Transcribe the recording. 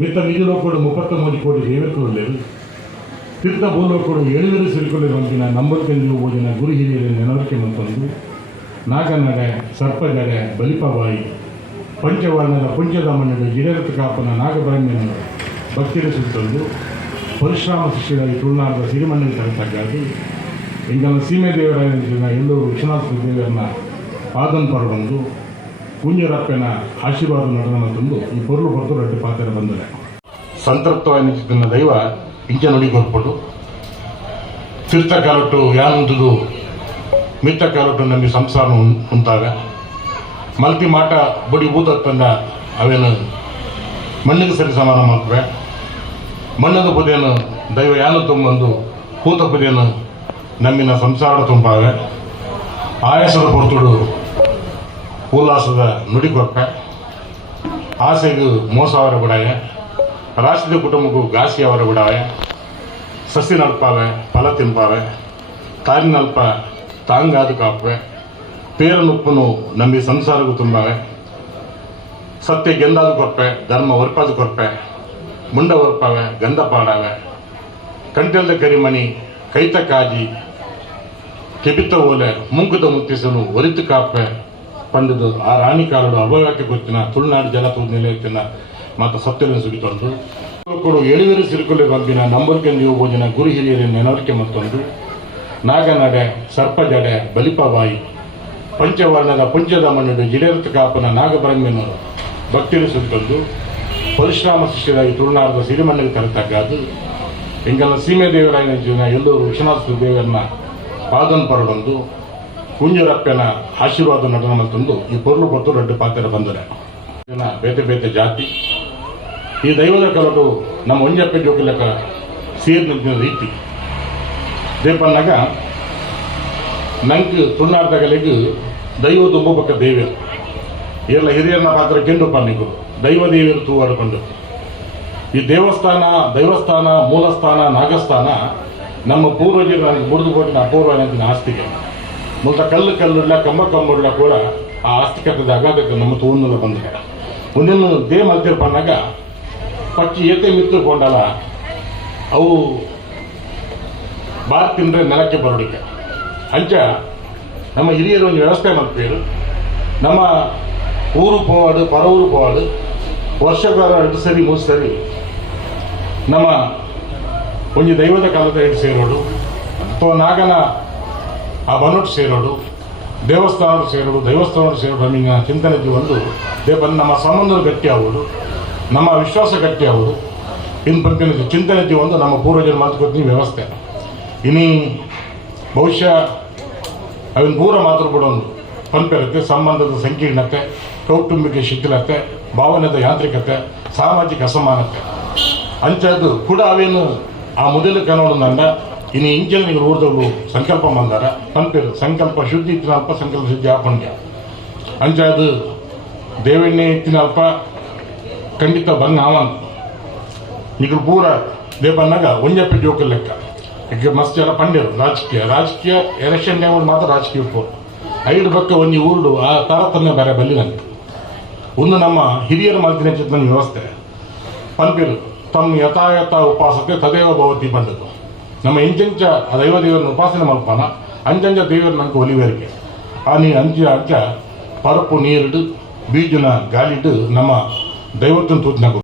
మిగత నిధిలోకుడు 39 కోటి ದೇವರುಗಳು లేదు ತಿರ್ತ ಭೂಲೋಕರು 7 ಸಿರಿಕೊಳ್ಳಿ ಬಂದಿನ ನಂಬರ್ಕೆಂದು ಓದಿನ ಗುರು ಹಿರಿಯರ ನೆನವರಿಕೆ ಮಂತಂದು ನಾಗನಡೆ ಸರ್ಪಜಡೆ ಬಲಿಪಬಾಯಿ ಪಂಚವರ್ಣದ ಪುಂಜದಮ್ಮನಡು ಗಿಡರತ ಕಾಪನ ನಾಗಬ್ರಹ್ಮನನ್ನು ಭಕ್ತಿರಿಸುತ್ತಂದು ಪರಶುರಾಮ ಶಿಷ್ಯರಾಗಿ ತುಳುನಾಡದ ಸಿರಿಮಣ್ಣಿಗೆ ತರತಕ್ಕಾಗಿ ಇಂಗನ ಸೀಮೆ ದೇವರಾಯನ ಎಲ್ಲರೂ ವಿಶ್ವನಾಥ ದೇವರನ್ನ ಪಾದನ್ ಪರಬಂದು ಕುಂಜರಪ್ಪನ ಆಶೀರ್ವಾದ ನಡೆದ ತಂದು ಈ ಪೊರ್ಲು ಹೊರತು ರಡ್ಡು ಪಾತ್ರ ಬಂದರೆ ಸಂತೃಪ್ತವಾದ ದೈವ ಇಂಚ ನುಡಿಗೊರ್ಪಡು ತಿರ್ತ ಕಾಲಟ್ಟು ಯಾನುಂದುದು ಮಿತ್ತ ಕಾಲಟ್ಟು ನಮಗೆ ಸಂಸಾರ ಉಂಟಾಗ ಮಲ್ತಿ ಮಾಟ ಬಡಿ ಊತತ್ತಂದ ಅವೇನು ಮಣ್ಣಿಗೆ ಸರಿ ಸಮಾನ ಮಾಡ್ತವೆ ಮಣ್ಣದ ಪುದೇನು ದೈವ ಯಾನು ತುಂಬಂದು ಕೂತ ಪುದೇನು ನಮ್ಮಿನ ಸಂಸಾರ ತುಂಬಾವೆ ಆಯಾಸದ ಹೊರತುಡು ಉಲ್ಲಾಸದ ನುಡಿಗೊಪ್ಪೆ ಆಸೆಗೂ ಮೋಸ ಅವರ ಬಿಡಾಯ ರಾಷ್ಟ್ರದ ಕುಟುಂಬಕ್ಕೂ ಘಾಸಿ ಅವರ ಬಿಡಾಯ ಸಸಿ ನಲ್ಪಾವೆ ಫಲ ತಿಂಪಾವೆ ತಾರಿ ನಲ್ಪ ತಾಂಗಾದು ಕಾಪುವೆ ಪೇರ ನುಪ್ಪನು ನಂಬಿ ಸಂಸಾರಗೂ ತುಂಬಾವೆ ಸತ್ಯ ಗೆಂದಾದು ಕೊಪ್ಪೆ ಧರ್ಮ ಒರ್ಪಾದು ಕೊಪ್ಪೆ ಮುಂಡ ಒರ್ಪಾವೆ ಗಂಧ ಪಾಡಾವೆ ಕಂಟೆಲ್ದ ಕರಿಮಣಿ ಕೈತ ಕಾಜಿ ಕೆಬಿತ್ತ ಓಲೆ ಮುಂಕುದ ಮುತ್ತಿಸಲು ಒರಿತು ಕಾಪೆ ಪಂಡದು ಆ ರಾಣಿ ಕಾಲಡು ಅಭಯಕ್ಕೆ ಗೊತ್ತಿನ ತುಳುನಾಡು ಜಲತೂದ ನಿಲಯತ್ತಿನ ಮತ್ತು ಸತ್ಯವನ್ನು ಸುಗಿತೊಂದು ಕೂಡ 7 ಸಿರಿಕೊಳ್ಳಿ ಬಂದಿನ ನಂಬರ್ಕೆಂದು ಓದಿನ ಗುರು ಹಿರಿಯರ ನೆನವರಿಕೆ ಮತ್ತೊಂದು ನಾಗನಡೆ ಸರ್ಪಜಡೆ ಬಲಿಪಬಾಯಿ ಪಂಚವರ್ಣದ ಪುಂಜದಮ್ಮನಡು ಗಿಡರತ ಕಾಪನ ನಾಗಬ್ರಹ್ಮನನ್ನು ಭಕ್ತಿರಿಸುತ್ತಂದು ಪರಶುರಾಮ ಶಿಷ್ಯರಾಗಿ ತುಳುನಾಡದ ಸಿರಿಮಣ್ಣಿಗೆ ತರತಕ್ಕಾದು ಇಂಗನ ಸೀಮೆ ದೇವರಾಯನ ಎಲ್ಲರೂ ವಿಶ್ವನಾಥ ದೇವರನ್ನ ಪಾದನ್ ಪರಬಂದು ಕುಂಜರಪ್ಪನ ಆಶೀರ್ವಾದ ನಡೆದ ಮತ್ತೊಂದು ಈ ಪೊರ್ಲು ಹೊತ್ತು ರಡ್ಡು ಪಾತ್ರ ಬಂದರೆ ಬೇತೆ ಬೇತೆ ಜಾತಿ ಈ ದೈವದ ಕಲಟು ನಮ್ಮ ಒಂಜಪ್ಪೆ ಜೋಕಿಲಕ ಸೇರಿನ ರೀತಿ ದೇಪನ್ನಾಗ ನಂಗೆ ತುಳುನಾಡ್ದಾಗಲಿಗೆ ದೈವ ತುಂಬಬೇಕ ದೇವಿಯರು ಎಲ್ಲ ಹಿರಿಯರನ್ನ ಪಾತ್ರ ಕೆಂಡು ಪನ್ನಿಗಳು ದೈವ ದೇವಿಯರು ತೂವಾಡಿಕೊಂಡು ಈ ದೈವಸ್ಥಾನ ಮೂಲಸ್ಥಾನ ನಾಗಸ್ಥಾನ ನಮ್ಮ ಪೂರ್ವಜರು ನನಗೆ ಮುರಿದು ಕೊಟ್ಟಿನ ಅಪೂರ್ವ ಆಸ್ತಿಗೆ ಮುಂತ ಕಲ್ಲಿಲ್ಲ ಕಂಬಡ್ಲ ಕೂಡ ಆ ಆಸ್ತಿಕತೆದ ಅಗಾಧಕ್ಕೆ ನಮ್ಮ ತೋನ್ನಲ್ಲ ಬಂದಿದೆ ಒಂದಿನ ದೇ ಮಲ್ತಿರ್ ಪನ್ನಾಗ ಪಕ್ಷಿ ಏತೆ ಮಿತ್ತುಕೊಂಡಲ್ಲ ಅವು ಬಾರ್ ತಿಂದ್ರೆ ನೆಲಕ್ಕೆ ಬರೋಡಿಕೆ ಅಂಚ ನಮ್ಮ ಹಿರಿಯರು ಒಂದು ವ್ಯವಸ್ಥೆ ಮಾಡ್ತೀರು ನಮ್ಮ ಊರು ಪೋವಾಡು ಪರ ಊರು ಪೋವಾಡು ವರ್ಷಗಾರ 2 ಸರಿ 3 ಸರಿ ನಮ್ಮ ಒಂದು ದೈವದ ಕಾಲದ ಹಿಡಿದು ಸೇರೋಡು ಅಥವಾ ನಾಗನ ಆ ಬನೊಟ್ಟು ಸೇರೋಡು ದೇವಸ್ಥಾನಗಳು ಸೇರೋದು ದೈವಸ್ಥಾನಗಳು ಸೇರೋದು ನಮಗೆ ಚಿಂತನೆ ಒಂದು ದೇವನ ನಮ್ಮ ಸಂಬಂಧಗಳು ಗಟ್ಟಿ ಆಗೋದು ನಮ್ಮ ವಿಶ್ವಾಸ ಗಟ್ಟಿ ಆಗೋದು ಇನ್ನು ಪ್ರತಿನಿಧಿ ಚಿಂತನೆ ಒಂದು ನಮ್ಮ ಪೂರ್ವಜರ ಮಾತುಕತೆ ವ್ಯವಸ್ಥೆ ಇನ್ನು ಬಹುಶಃ ಅವನ ಪೂರ ಮಾತ್ರ ಕೂಡ ಒಂದು ಪಂಪಿರುತ್ತೆ ಸಂಬಂಧದ ಸಂಕೀರ್ಣತೆ ಕೌಟುಂಬಿಕ ಶಿಥಿಲತೆ ಭಾವನೆದ ಯಾಂತ್ರಿಕತೆ ಸಾಮಾಜಿಕ ಅಸಮಾನತೆ ಅಂಚದು ಕೂಡ ಅವೇನು ಆ ಮೊದಲು ಕನ್ನಡ ಇನ್ನು ಇಂಜಲ್ ನೀವು ಊರ್ದವ್ರು ಸಂಕಲ್ಪ ಮಂದಾರ ಪಂಪಿರು ಸಂಕಲ್ಪ ಶುದ್ಧಿ ಇತ್ತಿನಲ್ಪ ಸಂಕಲ್ಪ ಶುದ್ಧಿ ಆಪಣ್ಯ ಅಂಚ ಅದು ದೇವೆಣ್ಣೆ ಇತ್ತಿನಲ್ಪ ಖಂಡಿತ ಬಂಗ ಆವಂತ ಈಗ ಪೂರ ದೇವನ್ನಾಗ ಒಂಜಪ್ಪೆ ಜೋಕಲ್ ಲೆಕ್ಕ ಈಗ ಮಸ್ತ್ ಜನ ಪಂಡ್ಯರು ರಾಜಕೀಯ ಎಲೆಕ್ಷನ್ ಟೈಮಲ್ಲಿ ಮಾತ್ರ ರಾಜಕೀಯ ಪೋರ್ 5 ಪಕ್ಕ ಒಂಜಿ ಊರುಡು ಆ ತಾರತಮ್ಯ ಬೇರೆ ಬಲ್ಲಿನಂತೆ ಒಂದು ನಮ್ಮ ಹಿರಿಯರ ಮಾತಿನ ಚಿತ್ರನ ವ್ಯವಸ್ಥೆ ಪಂಪಿರು ತಮ್ಮ ಯಥಾಯಥ ಉಪಾಸತೆ ತದೇವ ಭವತಿ ಬಂದದ್ದು ನಮ್ಮ ಇಂಚಂಚ ದೈವ ದೇವರನ್ನ ಉಪಾಸನೆ ಮಲ್ಪಾನ ಅಂಚಂಚ ದೇವರ ನಂಗೆ ಒಲಿವೇರಿಕೆ ಆ ನೀ ಅಂಚ ಪರಪು ನೀರಿಡು ಬೀಜನ ಗಾಳಿಡು ನಮ್ಮ ದೈವತ್ವನ ತೂತಿನಾಗ